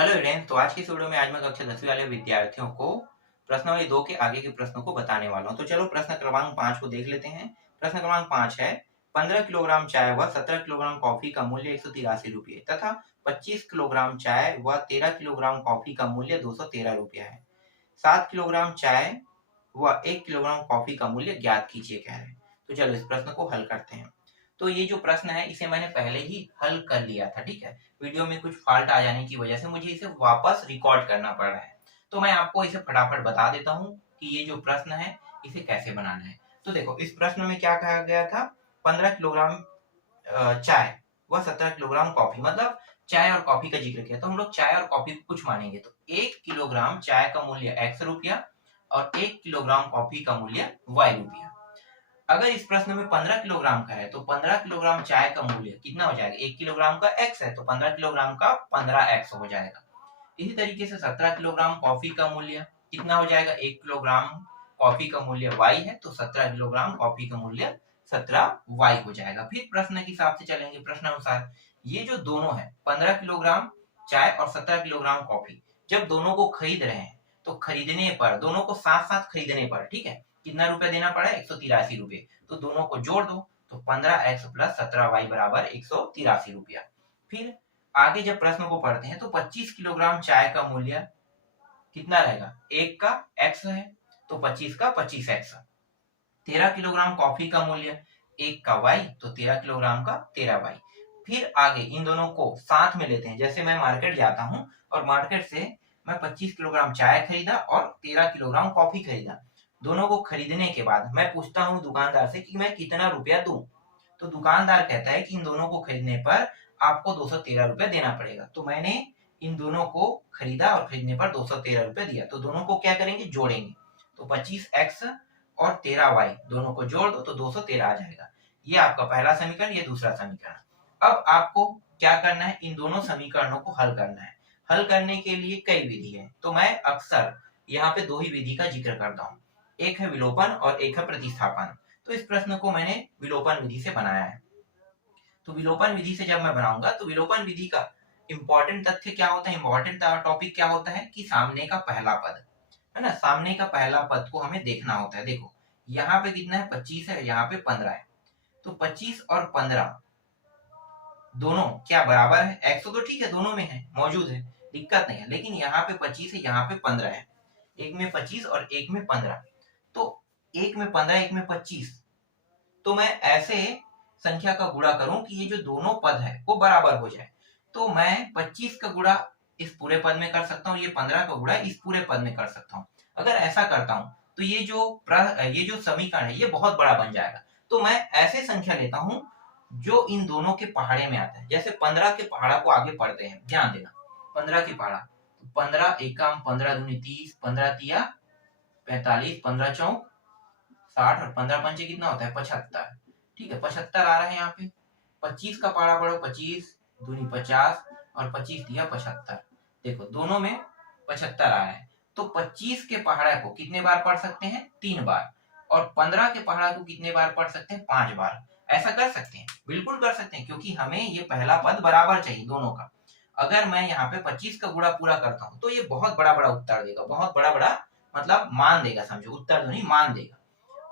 Hello friends, तो आज की इस वीडियो में आज मैं कक्षा 10वीं वाले विद्यार्थियों को प्रश्नावली 2 के आगे के प्रश्नों को बताने वाला हूं। तो चलो प्रश्न क्रमांक 5 को देख लेते हैं। प्रश्न क्रमांक 5 है 15 किलोग्राम चाय व 17 किलोग्राम कॉफी का मूल्य 183 रुपये तथा 25 किलोग्राम चाय व 13 किलोग्राम कॉफी का मूल्य 213 रुपया है। 7 किलोग्राम चाय व 1 किलोग्राम कॉफी का मूल्य ज्ञात कीजिए कह रहे हैं। तो चलो इस प्रश्न को हल करते हैं। तो ये जो प्रश्न है इसे मैंने पहले ही हल कर लिया था, ठीक है। वीडियो में कुछ फॉल्ट आ जाने की वजह से मुझे इसे वापस रिकॉर्ड करना पड़ रहा है। तो मैं आपको इसे फटाफट बता देता हूँ कि ये जो प्रश्न है इसे कैसे बनाना है। तो देखो इस प्रश्न में क्या कहा गया था, 15 किलोग्राम चाय व 17 किलोग्राम कॉफी, मतलब चाय और कॉफी का जिक्र किया। तो हम लोग चाय और कॉफी को कुछ मानेंगे। तो 1 किलोग्राम चाय का मूल्य x रुपया और 1 किलोग्राम कॉफी का मूल्य y रुपया। अगर इस प्रश्न में 15 किलोग्राम का है तो 15 किलोग्राम चाय का मूल्य कितना हो जाएगा, 1 किलोग्राम का x है तो 15 किलोग्राम का 15x हो जाएगा। इसी तरीके से 17 किलोग्राम कॉफी का मूल्य कितना हो जाएगा, 1 किलोग्राम कॉफी का मूल्य y है तो 17 किलोग्राम कॉफी का मूल्य 17y हो जाएगा। फिर प्रश्न के हिसाब से चलेंगे, प्रश्न अनुसार ये जो दोनों है 15 किलोग्राम चाय और 17 किलोग्राम कॉफी, जब दोनों को खरीद रहे हैं तो खरीदने पर, दोनों को साथ साथ खरीदने पर, ठीक है, कितना रुपया देना पड़ा, 183 रुपये। तो दोनों को जोड़ दो तो 15x प्लस 17y बराबर 183 रुपया। फिर आगे जब प्रश्न को पढ़ते हैं तो 25 किलोग्राम चाय का मूल्य कितना रहेगा, एक का x है तो 25 का 25x। 13 किलोग्राम कॉफी का मूल्य एक का y तो 13 किलोग्राम का 13y। फिर आगे इन दोनों को साथ में लेते हैं। जैसे मैं मार्केट जाता हूँ और मार्केट से मैं 25 किलोग्राम चाय खरीदा और 13 किलोग्राम कॉफी खरीदा। दोनों को खरीदने के बाद मैं पूछता हूँ दुकानदार से कि मैं कितना रुपया दूं। तो दुकानदार कहता है कि इन दोनों को खरीदने पर आपको 213 रुपया देना पड़ेगा। तो मैंने इन दोनों को खरीदा और खरीदने पर 213 रुपया दिया। तो दोनों को क्या करेंगे, जोड़ेंगे। तो 25x और 13y दोनों को जोड़ दो तो 213 आ जाएगा। ये आपका पहला समीकरण, ये दूसरा समीकरण। अब आपको क्या करना है, इन दोनों समीकरणों को हल करना है। हल करने के लिए कई विधि है, तो मैं अक्सर यहाँ पे दो ही विधि का जिक्र करता हूँ, एक है विलोपन और एक है प्रतिस्थापन। तो इस प्रश्न को मैंने विलोपन विधि से बनाया है। तो विलोपन विधि से जब मैं बनाऊंगा तो विलोपन विधि का इंपॉर्टेंट तथ्य क्या होता है, इंपॉर्टेंट टॉपिक क्या होता है कि सामने का पहला पद है ना, सामने का पहला पद को हमें देखना होता है। देखो यहाँ पे कितना है, 25 है, यहाँ पे 15 है। तो 25 और 15 दोनों क्या बराबर है, एक्स तो ठीक है, दोनों में है, मौजूद है, दिक्कत नहीं है। लेकिन यहाँ पे 25 है, यहाँ पे 15 है, एक में 25 और एक में 15। तो एक में 15 एक में 25, तो मैं ऐसे संख्या का गुणा करूं कि ये जो दोनों पद है वो बराबर हो जाए। तो मैं 25 का गुणा इस पूरे पद में कर सकता हूँ, ये 15 का गुणा इस पूरे पद में कर सकता हूँ। अगर ऐसा करता हूँ तो ये जो समीकरण है ये बहुत बड़ा बन जाएगा। तो मैं ऐसे संख्या लेता हूँ जो इन दोनों के पहाड़े में आता है। जैसे 15 के पहाड़ा को आगे पढ़ते हैं, ध्यान देना। 15 के पहाड़ा, 15 एकम 15 दूनी 30, 15 तिया 45, 15 चौक 60 और 15 पंचे कितना होता है, 75। ठीक है, 75 आ रहा है यहाँ पे। 25 का पहाड़ा पढ़ो, 25 दूनी 50 और 25 दिया 75। देखो दोनों में 75 आ रहा है। तो 25 के पहाड़ा को कितने बार पढ़ सकते हैं, 3 बार। और 15 के पहाड़ा को कितने बार पढ़ सकते हैं, 5 बार। ऐसा कर सकते हैं, बिल्कुल कर सकते हैं, क्योंकि हमें ये पहला पद बराबर चाहिए दोनों का। अगर मैं यहाँ पे 25 का गुणा पूरा करता हूँ तो ये बहुत बड़ा बड़ा उत्तर देगा, बहुत बड़ा बड़ा मतलब मान देगा, समझो, उत्तर नहीं मान देगा।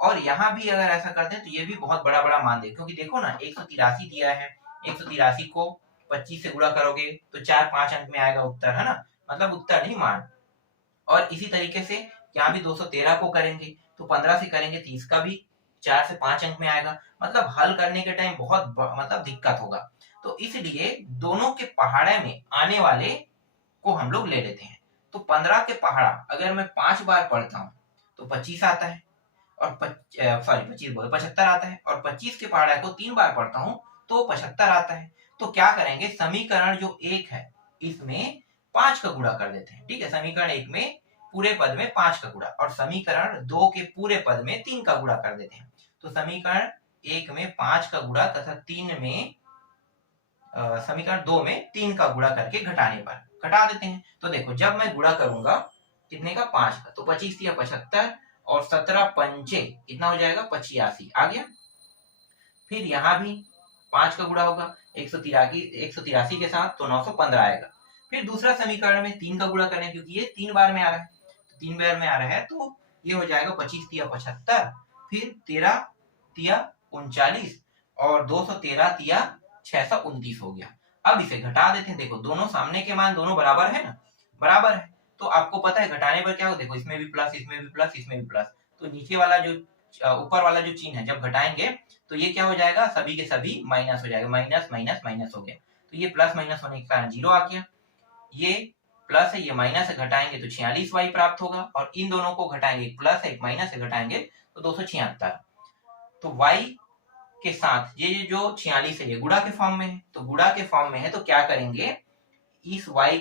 और यहाँ भी अगर ऐसा करते हैं तो ये भी बहुत बड़ा बड़ा मान देगा, क्योंकि देखो ना 183 दिया है, 183 को 25 से गुणा करोगे तो 4-5 अंक में आएगा उत्तर, है ना, मतलब उत्तर नहीं मान। और इसी तरीके से यहाँ भी 213 को करेंगे तो 15 से करेंगे 30 का भी 4 से 5 अंक में आएगा। मतलब हल करने के टाइम बहुत मतलब दिक्कत होगा। तो इसलिए दोनों के पहाड़े में आने वाले को हम लोग ले लेते हैं। तो 15 के पहाड़ा अगर मैं 5 बार पढ़ता हूँ तो 25 आता है, और 25 बोले 75 आता है। और 25 के पहाड़ा को 3 बार पढ़ता हूँ तो 75 आता है। तो क्या करेंगे, समीकरण जो एक है इसमें 5 का गुणा कर देते हैं। ठीक है, समीकरण 1 में पूरे पद में 5 का गुणा और समीकरण 2 के पूरे पद में 3 का गुणा कर देते हैं। तो समीकरण 1 में 5 का गुणा तथा 3 में समीकरण 2 में 3 का गुणा करके घटाने पर घटा देते हैं। तो देखो जब मैं गुणा करूंगा कितने का, 5 का, तो 25 या 75 और 17 पंचे कितना हो जाएगा, 85 आ गया। फिर यहाँ भी 5 का गुणा होगा 183 के साथ तो 915 आएगा। फिर दूसरा समीकरण में 3 का गुणा करें क्योंकि ये 3 बार में आ रहा है, तो 3 बार में आ रहा है तो ये हो जाएगा 25 तिया 75, फिर 13 तिया 39 और 213 तिया 629 हो गया। अब इसे घटा देते हैं। देखो दोनों सामने के मान दोनों बराबर है ना, बराबर है तो आपको पता है घटाने पर क्या हो, देखो इसमें भी प्लस, इसमें भी प्लस, इसमें भी प्लस, तो नीचे वाला जो ऊपर वाला जो चिन्ह है जब घटाएंगे तो ये क्या हो जाएगा, सभी के सभी माइनस हो जाएगा, माइनस माइनस माइनस हो गया, तो ये प्लस माइनस होने के कारण 0 आ गया। ये प्लस है, ये माइनस से घटाएंगे तो 46 वाई प्राप्त होगा, और इन दोनों को घटाएंगे, एक प्लस है एक माइनस से घटाएंगे तो 276। तो वाई के साथ ये जो 46 है ये गुणा के फॉर्म में है, तो गुणा के फॉर्म में है तो क्या करेंगे, इस वाई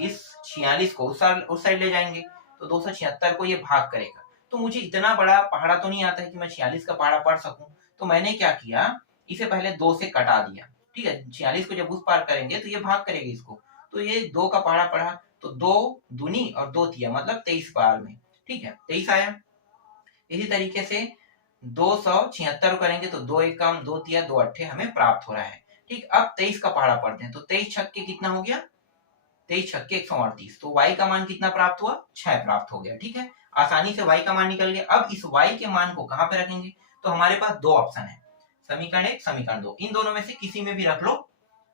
इस 46 को उस साइड ले जाएंगे तो 276 को ये भाग करेगा। तो मुझे इतना बड़ा पहाड़ा तो नहीं आता है कि मैं 46 का पहाड़ा पढ़ सकूं, तो मैंने क्या किया, इसे पहले 2 से कटा दिया। ठीक है, 46 को जब उस पार करेंगे तो ये भाग करेगा इसको, तो ये 2 का पहाड़ा पढ़ा, तो 2 दूनी और 2 तिया मतलब 23 बार में। ठीक है, 23 आया। इसी तरीके से 276 करेंगे तो 2 एक काम 2 तिया 2 अट्ठे हमें प्राप्त हो रहा है। ठीक, अब 23 का पहाड़ा पढ़ते हैं तो 23 छक्के कितना हो गया, 23 छक्के 138, तो y का मान कितना प्राप्त हुआ, 6 प्राप्त हो गया। ठीक है, आसानी से y का मान निकल गया। अब इस y के मान को कहां पे रखेंगे, तो हमारे पास दो ऑप्शन है, समीकरण 1 समीकरण 2, इन दोनों में से किसी में भी रख लो,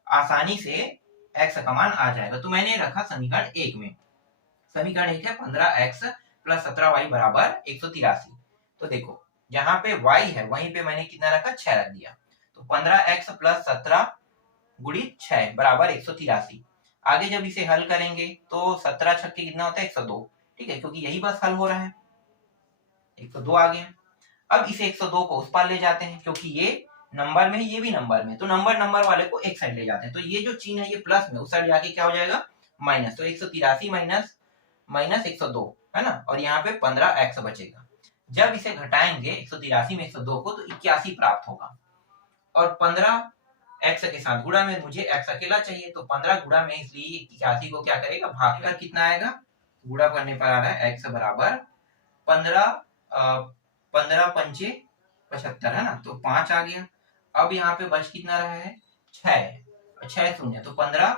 आसानी से x का मान आ जाएगा। तो मैंने रखा समीकरण 1 में। समीकरण 1 है 15x प्लस 17y बराबर 183। तो देखो जहां पे y है वहीं पे मैंने कितना रखा, 6 रख दिया, तो 15x प्लस 17 गुणित 6 बराबर 183। आगे जब इसे हल करेंगे तो 17 छक्के कितना होता है, 102। ठीक है, क्योंकि यही बस हल हो रहा है, 102 आ गया। अब इसे 102 को उस पार ले जाते हैं क्योंकि ये नंबर में ये भी नंबर में, तो नंबर वाले को एक साइड ले जाते हैं, तो ये जो चिन्ह है ये प्लस में, उस साइड जाके क्या हो जाएगा, माइनस, तो 183 माइनस माइनस 102 है ना, और यहाँ पे 15x बचेगा। जब इसे घटाएंगे 183 में 102 को तो 81 प्राप्त होगा, और 15 x के साथ गुणा में मुझे x अकेला चाहिए, तो 15 गुणा में, इसलिए 81 को क्या करेगा, भाग कर कितना आएगा, गुणा करने पर आ रहा है x बराबर 15 पंचे 75 है ना, तो 5 आ गया। अब यहाँ पे बच कितना रहा है, 6, 6 शून्य, तो 15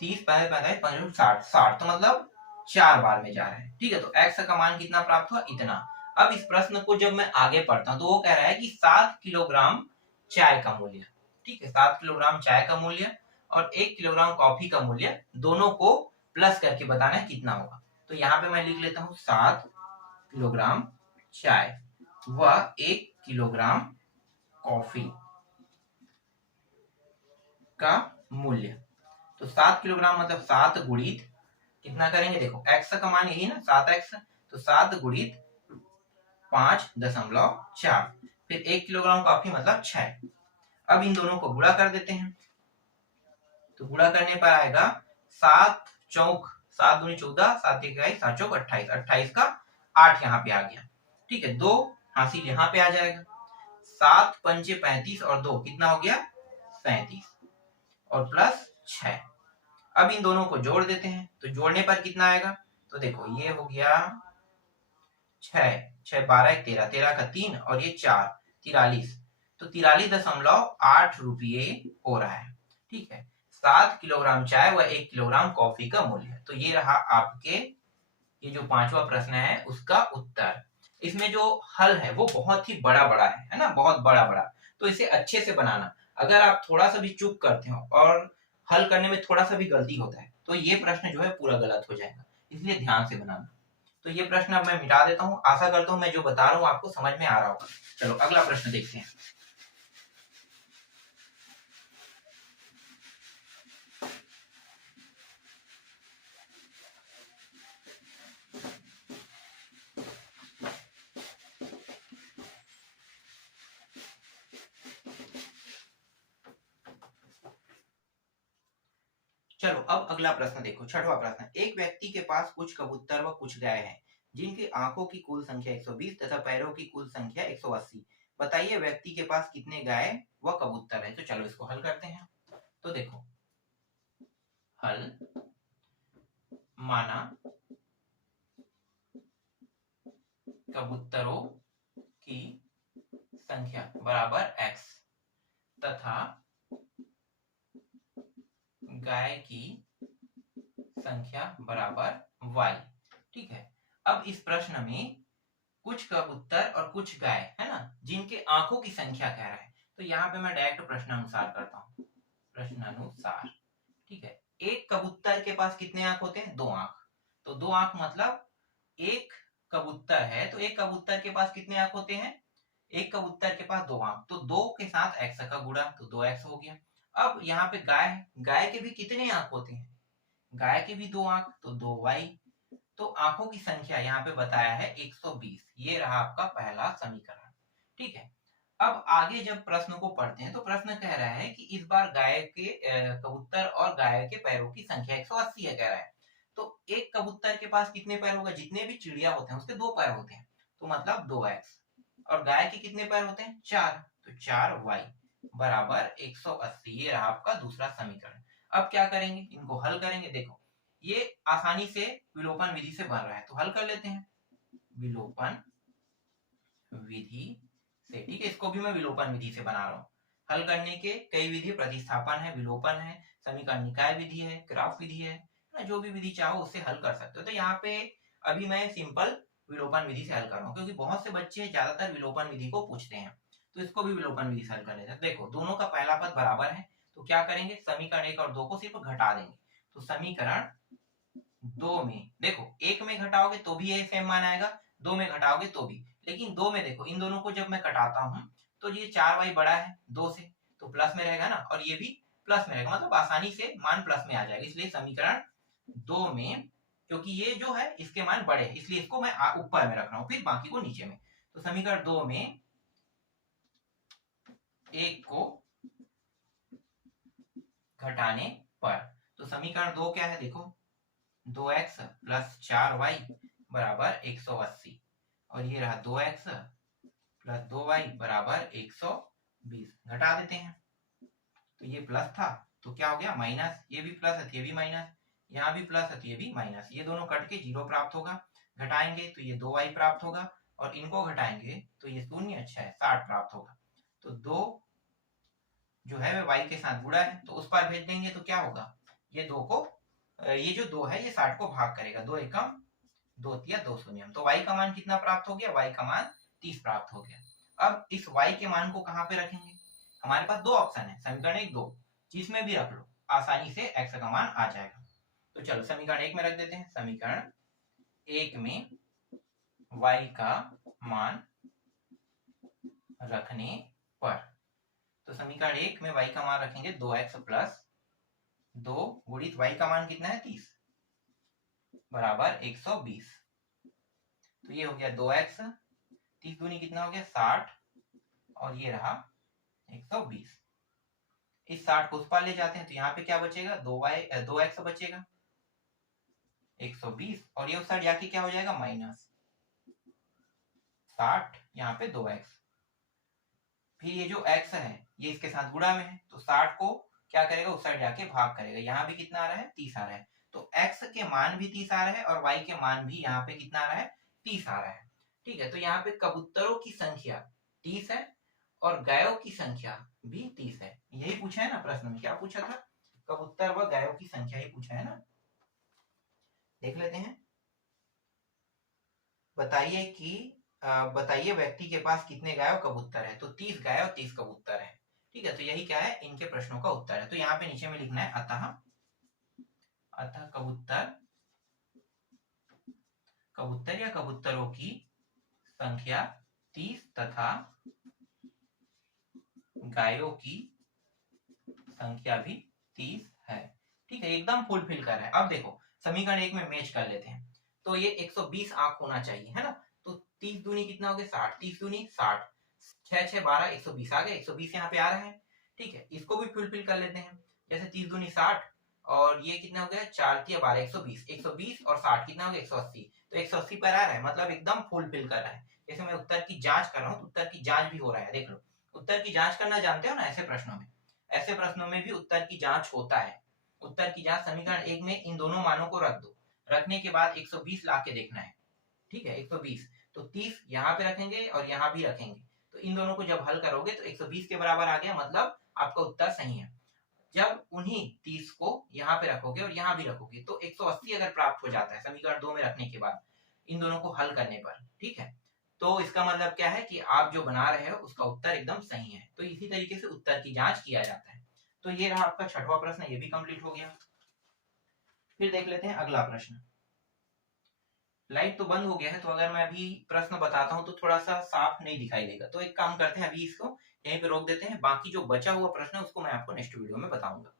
30 पैंतालीस 55 60 60, तो मतलब 4 बार में जा रहा है। ठीक है, तो x का मान कितना प्राप्त हुआ, इतना। अब इस प्रश्न को जब मैं आगे पढ़ता हूं तो वो कह रहा है कि 7 किलोग्राम चाय का मूल्य, ठीक है, 7 किलोग्राम चाय का मूल्य और 1 किलोग्राम कॉफी का मूल्य, दोनों को प्लस करके बताना है कितना होगा। तो यहाँ पे मैं लिख लेता हूँ 7 किलोग्राम चाय व 1 किलोग्राम कॉफी का मूल्य। तो 7 किलोग्राम मतलब 7 गुणित कितना करेंगे, देखो x का मान यही ना 7x, तो 7 गुणित 5.4, फिर 1 किलोग्राम कॉफी मतलब 6। अब इन दोनों को गुणा कर देते हैं, तो गुणा करने पर आएगा 7 चौक 7 दूनी 14, 7 इकाई 7 चौक 28, 28 का 8 यहाँ पे आ गया। ठीक है, 2 हासिल यहाँ पे आ जाएगा, 7 पंचे 35 और 2 कितना हो गया, 37 और प्लस 6। अब इन दोनों को जोड़ देते हैं, तो जोड़ने पर कितना आएगा, तो देखो ये हो गया 6 6 12 13, 13 का 3 और ये 4 43, तो 43.8 रुपये हो रहा है। ठीक है, 7 किलोग्राम चाय व 1 किलोग्राम कॉफी का मूल्य। तो ये रहा आपके ये जो 5वां प्रश्न है उसका उत्तर। इसमें जो हल है वो बहुत ही बड़ा बड़ा है ना, बहुत बड़ा बड़ा, तो इसे अच्छे से बनाना। अगर आप थोड़ा सा भी चूक करते हो और हल करने में थोड़ा सा भी गलती होता है तो ये प्रश्न जो है पूरा गलत हो जाएगा, इसलिए ध्यान से बनाना। तो ये प्रश्न अब मैं मिटा देता हूँ, आशा करता हूँ मैं जो बता रहा हूँ आपको समझ में आ रहा होगा। चलो अगला प्रश्न देखते हैं। चलो अब अगला प्रश्न देखो, 6वां प्रश्न। एक व्यक्ति के पास कुछ कबूतर व कुछ गाय हैं, जिनकी आंखों की कुल संख्या 120 तथा पैरों की कुल संख्या 180। बताइए व्यक्ति के पास कितने गाय व कबूतर है। तो चलो इसको हल करते हैं। तो देखो हल, माना कबूतरों की संख्या बराबर x तथा गाय की संख्या बराबर y। ठीक है, अब इस प्रश्न में कुछ कबूतर और कुछ गाय है ना, जिनके आंखों की संख्या कह रहा है, तो यहाँ पे मैं डायरेक्ट प्रश्नानुसार करता हूँ, प्रश्नानुसार। ठीक है, एक कबूतर के पास कितने आंख होते हैं? 2 आंख। तो 2 आंख मतलब एक कबूतर है, तो एक कबूतर के पास कितने आंख होते हैं? एक कबूतर के पास 2 आंख, तो 2 के साथ x का गुणा, तो 2x हो गया। अब यहाँ पे गाय है, गाय के भी कितने आंख होते हैं? गाय के भी 2 आंख, तो 2y। तो आंखों की संख्या यहाँ पे बताया है 120। ये रहा आपका पहला समीकरण। ठीक है, अब आगे जब प्रश्न को पढ़ते हैं तो प्रश्न कह रहा है कि इस बार गाय के कबूतर और गाय के पैरों की संख्या 180 है कह रहा है। तो एक कबूतर के पास कितने पैर होगा? जितने भी चिड़िया होते हैं उसके 2 पैर होते हैं, तो मतलब 2x। और गाय के कितने पैर होते हैं? 4, तो 4y बराबर 180। ये रहा आपका दूसरा समीकरण। अब क्या करेंगे? इनको हल करेंगे। देखो, ये आसानी से विलोपन विधि से बन रहा है, तो हल कर लेते हैं विलोपन विधि से। ठीक है, इसको भी मैं विलोपन विधि से बना रहा हूँ। हल करने के कई विधि, प्रतिस्थापन है, विलोपन है, समीकरण निकाय विधि है, ग्राफ विधि है ना, जो भी विधि चाहो उससे हल कर सकते हो। तो यहाँ पे अभी मैं सिंपल विलोपन विधि से हल कर रहा हूँ, क्योंकि बहुत से बच्चे ज्यादातर विलोपन विधि को पूछते हैं, तो इसको भी विलोपन विधि से हल कर लेते हैं। देखो, दोनों का पहला पद बराबर है, तो क्या करेंगे? समीकरण 1 और 2 को सिर्फ घटा देंगे। तो समीकरण 2 में देखो, 1 में घटाओगे तो भी ये सेम मान आएगा, 2 में घटाओगे तो भी। लेकिन 2 में देखो, इन दोनों को जब मैं कटाता हूं तो ये 4y बड़ा है 2 से, तो प्लस में रहेगा ना, और ये भी प्लस में रहेगा, मतलब आसानी से मान प्लस में आ जाएगा। इसलिए समीकरण 2 में, क्योंकि ये जो है इसके मान बड़े हैं, इसलिए इसको मैं ऊपर में रख रहा हूँ, फिर बाकी को नीचे में। तो समीकरण 2 में 1 को घटाने पर, तो समीकरण 2 क्या है? देखो, 2x प्लस 4y बराबर 180, और ये रहा 2x प्लस 2y बराबर 120। घटा देते हैं, तो ये प्लस था तो क्या हो गया? माइनस। ये भी प्लस है तो ये भी माइनस, यहाँ भी प्लस है तो ये भी माइनस। ये दोनों कट के 0 प्राप्त होगा। घटाएंगे तो ये 2y प्राप्त होगा, और इनको घटाएंगे तो ये शून्य, अच्छा है, 60 प्राप्त होगा। तो 2 जो है वह y के साथ गुणा है, तो उस पर भेज देंगे तो क्या होगा? ये 2 को, ये जो 2 है ये 60 को भाग करेगा, 2 एकम 2 तिया 2 शून्य, तो y का मान कितना प्राप्त हो गया? y का मान 30 प्राप्त हो गया। अब इस y के मान को कहाँ पे रखेंगे? हमारे पास 2 ऑप्शन है, समीकरण 1 2, जिसमें भी रख लो, आसानी से x का मान आ जाएगा। तो चलो समीकरण 1 में रख देते हैं। समीकरण 1 में y का मान रखने पर, तो समीकरण 1 में y का मान रखेंगे 2x प्लस 2 गुणित y का मान कितना है? 30 बराबर 120। तो ये हो गया 2x, 30 दूनी कितना हो गया? 60, और ये रहा 120। इस 60 को उस पार ले जाते हैं तो यहाँ पे क्या बचेगा? 2x बचेगा 120, और ये उस साइड जाके क्या हो जाएगा? माइनस 60, यहाँ पे 2x। फिर ये जो x है ये इसके साथ गुणा में है, तो 60 को क्या करेगा? उस साइड जाके भाग करेगा। यहाँ भी कितना आ रहा है? 30 आ रहा है। तो x के मान भी 30 आ रहा है, और y के मान भी यहाँ पे कितना आ रहा है? 30 आ रहा है। ठीक है, तो यहाँ पे कबूतरों की संख्या 30 है, और गायों की संख्या भी 30 है। यही पूछा है ना प्रश्न में? क्या पूछा था? कबूतर व गायों की संख्या ही पूछा है ना। देख लेते हैं। बताइए कि बताइए व्यक्ति के पास कितने गाय और कबूतर है? तो 30 गाय और 30 कबूतर है। ठीक है, तो यही क्या है? इनके प्रश्नों का उत्तर है। तो यहाँ पे नीचे में लिखना है अतः कबूतर या कबूतरों की संख्या 30 तथा गायों की संख्या भी 30 है। ठीक है, एकदम फुलफिल कर रहा है। अब देखो, समीकरण 1 में मैच कर लेते हैं। तो ये 120 आंख होना चाहिए, है ना। तो 30 दूनी कितना हो गया? 60, 30 दूनी 60, 6 6 12, 120 आ गया। 120 यहाँ पे आ रहा है। ठीक है, इसको भी फुलफिल कर लेते हैं। जैसे 30 दूनी 60, और ये कितना हो गया? 4 तिया 12, 120, 120 और 60 कितना हो गया? 180। तो 180 पर आ रहा है, मतलब एकदम फुलफिल कर रहा है। जैसे मैं उत्तर की जांच कर रहा हूँ, तो उत्तर की जांच भी हो रहा है। देख लो, उत्तर की जांच करना जानते हो ना ऐसे प्रश्नों में। ऐसे प्रश्नों में भी उत्तर की जांच होता है। उत्तर की जांच समीकरण 1 में इन दोनों मानों को रख दो, रखने के बाद 120 ला के देखना है। ठीक है, 120, तो 30 यहाँ पे रखेंगे और यहाँ भी रखेंगे, तो इन दोनों को जब हल करोगे तो 120 के बराबर आ गया, मतलब आपका उत्तर सही है। जब उन्हीं 30 को यहाँ पे रखोगे और यहाँ भी रखोगे तो 180 अगर प्राप्त हो जाता है समीकरण 2 में रखने के बाद इन दोनों को हल करने पर, ठीक है, तो इसका मतलब क्या है कि आप जो बना रहे हो उसका उत्तर एकदम सही है। तो इसी तरीके से उत्तर की जांच किया जाता है। तो ये रहा आपका छठवां प्रश्न, ये भी कंप्लीट हो गया। फिर देख लेते हैं अगला प्रश्न। लाइट तो बंद हो गया है, तो अगर मैं अभी प्रश्न बताता हूँ तो थोड़ा सा साफ नहीं दिखाई देगा, तो एक काम करते हैं, अभी इसको यहीं पे रोक देते हैं, बाकी जो बचा हुआ प्रश्न है उसको मैं आपको नेक्स्ट वीडियो में बताऊंगा।